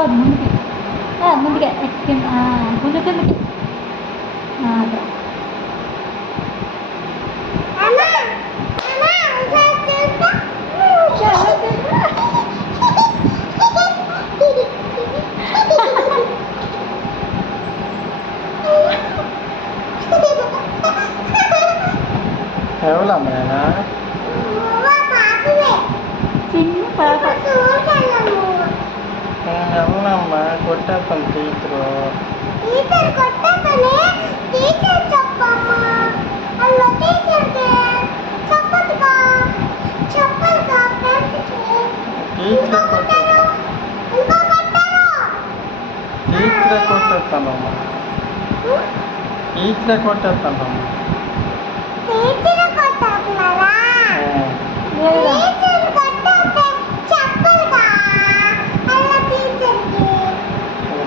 వెళ్ళిపోదు ముందుకి ముందుకే ముందు కిందకి అట్లా ఎవరమ్మా చిన్న పాప ఎవరమ్మా కొట్టేస్తాను టీచరు టీచరే కొట్టేస్తానమ్మా టీచరే కొట్టేస్తానమ్మా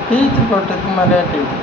టీచర్ కొట్టేసి మరే టీచర్